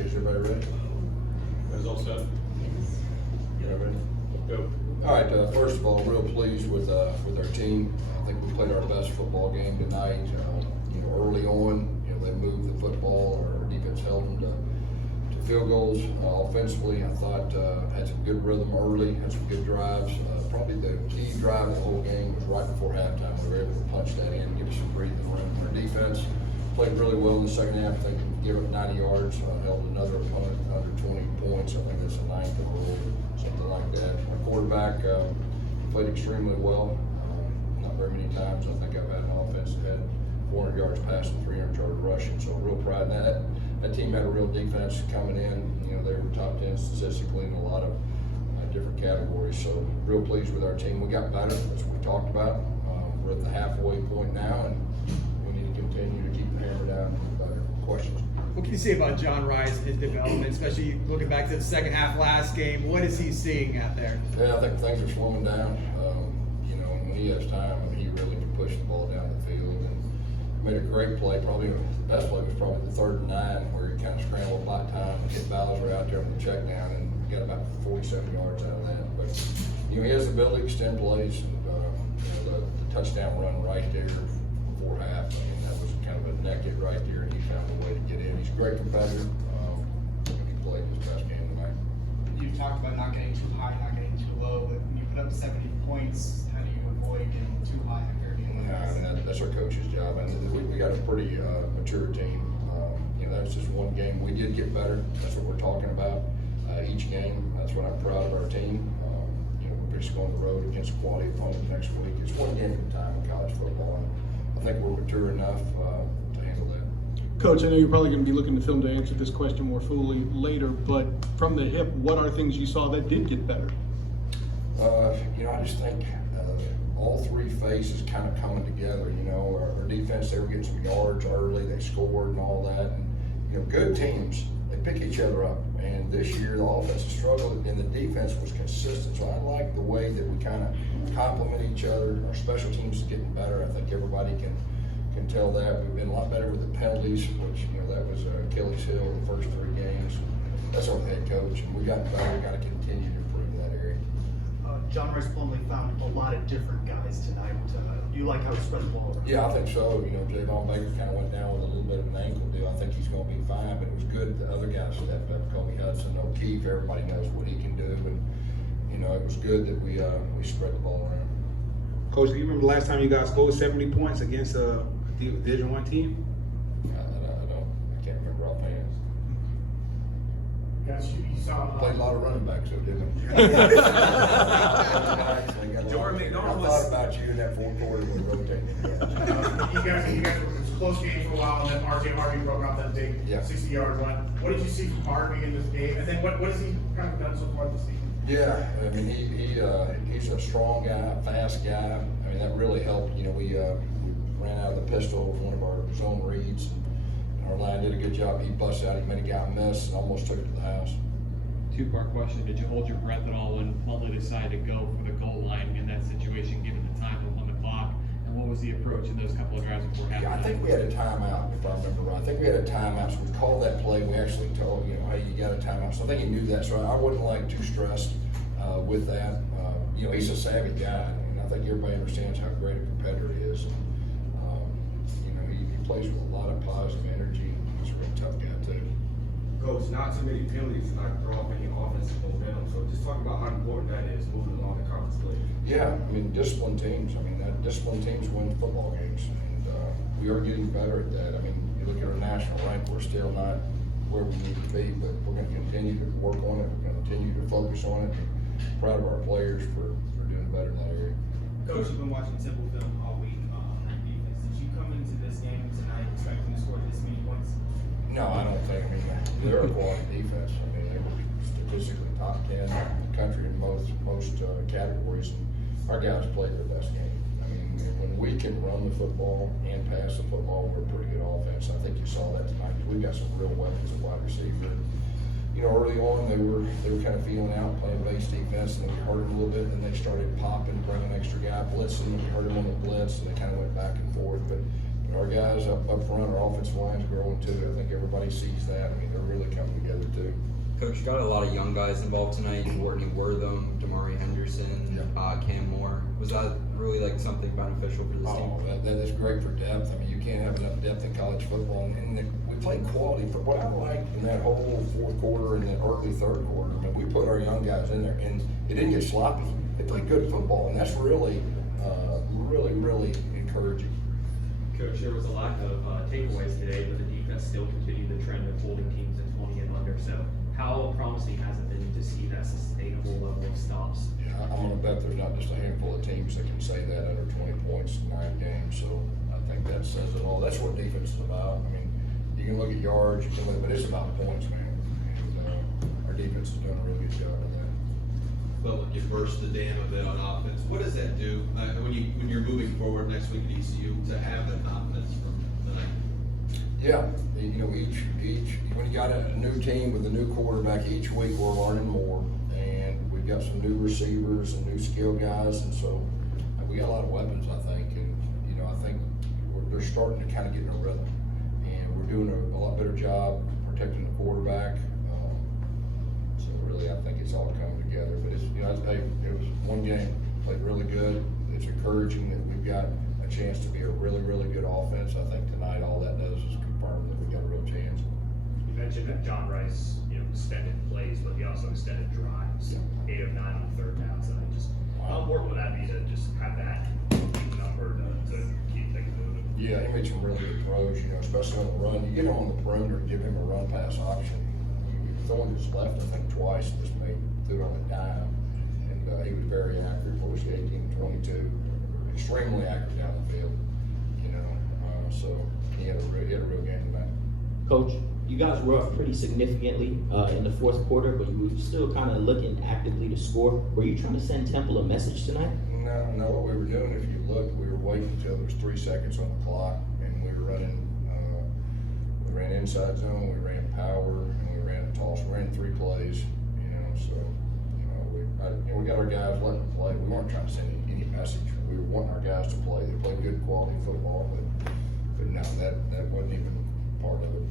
Is everybody ready? Guys all set? You ready? Go. All right, first of all, real pleased with our team. I think we played our best football game tonight. Early on, they moved the football. Our defense held them to field goals. Offensively, I thought had some good rhythm early, had some good drives. Probably the key drive of the whole game was right before halftime. We were able to punch that in, give us some breathing room. Our defense played really well in the second half. I think we gave up 90 yards, held another opponent under 20 points. I think that's the ninth in a row, something like that. Our quarterback played extremely well. Not very many times I think I've had an offense that had 400 yards passing, 300 yards rushing. So real proud of that. That team had a real defense coming in. They were top 10 statistically in a lot of different categories. So real pleased with our team. We got better, as we talked about. We're at the halfway point now, and we need to continue to keep the hammer down. Better questions. What can you say about John Rice and his development, especially looking back to the second half last game? What is he seeing out there? Yeah, I think things are slowing down. When he has time, he really can push the ball down the field. And made a great play. Probably the best play was probably the 3rd and 9, where he kind of scrambled by time. Hit Bowser out there on the check down and got about 47 yards out of that. But he has the ability to extend plays. And, the touchdown run right there before half. That was kind of a naked right there, and he found a way to get in. He's a great competitor. He played his best game tonight. You talked about not getting too high, not getting too low, but when you put up 70 points, how do you avoid getting too high after a game like this? That's our coach's job, and we got a pretty mature team. That's just one game. We did get better. That's what we're talking about. Each game, that's what I'm proud of our team. We're just going on the road against a quality opponent next week. It's one game at a time in college football, and I think we're mature enough to handle that. Coach, I know you're probably going to be looking to film to answer this question more fully later, but from the hip, what are things you saw that did get better? I just think all three phases kind of coming together. Our defense, they were getting some yards early, they scored and all that. And, good teams, they pick each other up. And this year, the offense has struggled, and the defense was consistent. So I like the way that we kind of complement each other. Our special teams is getting better. I think everybody can tell that. We've been a lot better with the penalties, which, that was Achilles heel the first 3 games. That's our head coach, and we got better. We got to continue to improve in that area. John Rice Plumlee found a lot of different guys tonight. Do you like how he spread the ball around? Yeah, I think so. Javon Baker kind of went down with a little bit of an ankle deal. I think he's going to be fine, but it was good the other guys stepped up. Kobe Hudson, O'Keefe, everybody knows what he can do, and it was good that we spread the ball around. Coach, do you remember the last time you guys scored 70 points against a Division I team? I can't remember offhand. Guys, you saw Played a lot of running backs, though, didn't we? Jordan McDonald I thought about you in that 4th quarter when we rotated. you guys it was a close game for a while, and then RJ Harvey broke out that big 60-yard run. What did you see from Harvey in this game? And then what has he kind of done so far this season? Yeah, he's a strong guy, fast guy. That really helped. We ran out of the pistol with one of our zone reads. Our line did a good job. He busted out, he made a guy miss and almost took it to the house. 2-part question. Did you hold your breath at all when Plumlee decided to go for the goal line in that situation, given the time on the clock? And what was the approach in those couple of drives before halftime? Yeah, I think we had a timeout, if I remember right. I think we had a timeout, so we called that play. We actually told, hey, you got a timeout. So I think he knew that, so I wasn't too stressed with that. He's a savvy guy. I think everybody understands how great a competitor he is. He plays with a lot of positive energy. He's a real tough guy too. Coach, not too many penalties to throw off any offensive momentum. So just talk about how important that is moving along the conference play. Yeah, disciplined teams. Disciplined teams win football games, and we are getting better at that. You look at our national rank, we're still not where we need to be, but we're going to continue to work on it. We're going to continue to focus on it. I'm proud of our players for doing better in that area. Coach, you've been watching Temple film all week on defense. Did you come into this game tonight expecting to score this many points? No, I don't think. They're a quality defense. They will be statistically top 10 in the country in most categories. And our guys played their best game. When we can run the football and pass the football, we're a pretty good offense. I think you saw that tonight. We've got some real weapons at wide receiver. Early on they were kind of feeling out, playing base defense, and then we hurt them a little bit. Then they started popping, bringing an extra guy, blitzing, and we hurt them on the blitz, and they kind of went back and forth. But our guys up front, our offensive line's growing. going to. I think everybody sees that. I mean, they're really coming together too. Coach, you got a lot of young guys involved tonight. Courtney Wortham, Damari Henderson, Cam Moore. Was that really like something beneficial for this team? Oh, that is great for depth. I mean, you can't have enough depth in college football. And we played quality. But what I liked in that whole fourth quarter and then early third quarter, I mean, we put our young guys in there, and it didn't get sloppy. They played good football, and that's really, really encouraging. Coach, there was a lack of takeaways today, but the defense still continued the trend of holding teams at 20 and under. So how promising has it been to see that sustainable level of stops? Yeah, I'm gonna bet there's not just a handful of teams that can say that under 20 points in 9 games. So I think that says it all. That's what defense is about. I mean, you can look at yards, you can look, but it's about points, man. And our defense is doing a really good job of that. Felt like you burst the dam a bit on offense. What does that do when you're moving forward next week at ECU to have that confidence from tonight? Yeah, you know, each when you got a new team with a new quarterback, each week we're learning more, and we've got some new receivers and new skill guys, and so we got a lot of weapons, I think, and you know, I think they're starting to kind of get in a rhythm, and we're doing a lot better job protecting the quarterback. So really, I think it's all coming together. But it's, you know, it was one game, played really good. It's encouraging that we've got a chance to be a really, really good offense. I think tonight all that does is confirm that we got a real chance. You mentioned that John Rice, extended plays, but he also extended drives. 8 of 9 on third downs. And how important would that be to just have that number to keep things moving? Yeah, he made some really good throws, especially on the run. You get him on the perimeter and give him a run pass option. He's only just left, I think, twice, and just threw it on a dime. And he was very accurate. What was he, 18-22? Extremely accurate down the field. So he had a real game tonight. Coach, you guys were up pretty significantly in the fourth quarter, but you were still kind of looking actively to score. Were you trying to send Temple a message tonight? No. What we were doing, if you look, we were waiting until there was 3 seconds on the clock, and we were running. We ran inside zone, we ran power, and we ran a toss. We ran 3 plays. We got our guys letting them play. We weren't trying to send any message. We were wanting our guys to play. They played good quality football, but no, that wasn't even part of it.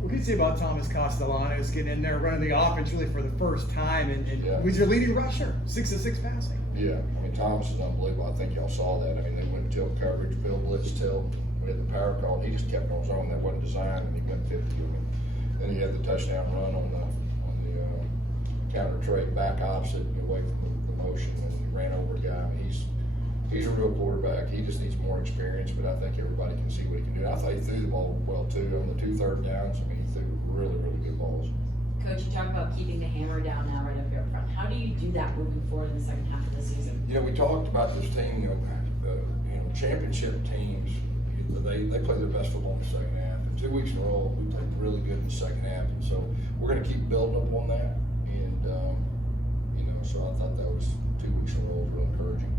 What can you say about Thomas Castellanos getting in there, running the offense really for the first time, and was your leading rusher, 6 of 6 passing? Yeah, Thomas is unbelievable. I think y'all saw that. They went tilt coverage, Bill blitz tilt. We had the power call. He just kept on his own. That wasn't designed, and he went 50 of them. Then he had the touchdown run on the counter trade back opposite, away from the motion, and he ran over a guy. He's a real quarterback. He just needs more experience, but I think everybody can see what he can do. I thought he threw the ball well too on the 2 third downs. He threw really, really good balls. Coach, you talk about keeping the hammer down now right up here up front. How do you do that moving forward in the second half of the season? We talked about this team, championship teams, they play their best football in the second half. And 2 weeks in a row, we played really good in the second half. And so we're going to keep building up on that. And, so I thought that was 2 weeks in a row was real encouraging.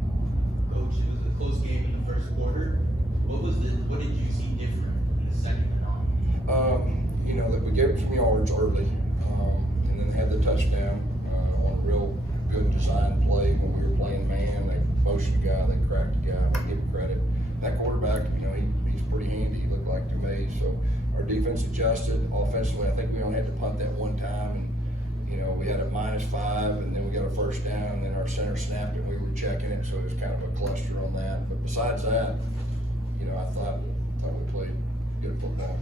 Coach, it was a close game in the first quarter. What did you see different in the second and on? That we gave them some yards early, and then had the touchdown on a real good design play when we were playing man. They motioned the guy, they cracked the guy. I give him credit. That quarterback, he's pretty handy. He looked like to me. So our defense adjusted. Offensively, I think we only had to punt that one time, and we had a -5, and then we got a first down, and then our center snapped it, and we were checking it, so it was kind of a cluster on that. But besides that, I thought we played good football.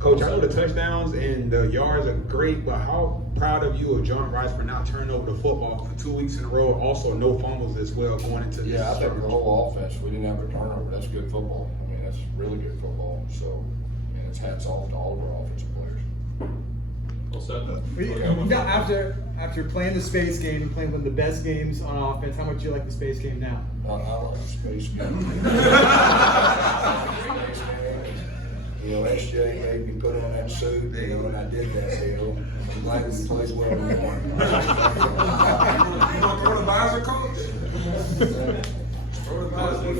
Coach, I know the touchdowns and the yards are great, but how proud of you of John Rice for not turning over the football for 2 weeks in a row, also no fumbles as well going into this? Yeah, I think the whole offense, we didn't have a turnover. That's good football. That's really good football. So, it's hats off to all of our offensive players. Well said. After playing the space game and playing one of the best games on offense, how much do you like the space game now? I like the space game. SJ made me put on that suit, and I did that deal. I'm glad we played well in the morning. You want to throw the visor, Coach? Throw the visor.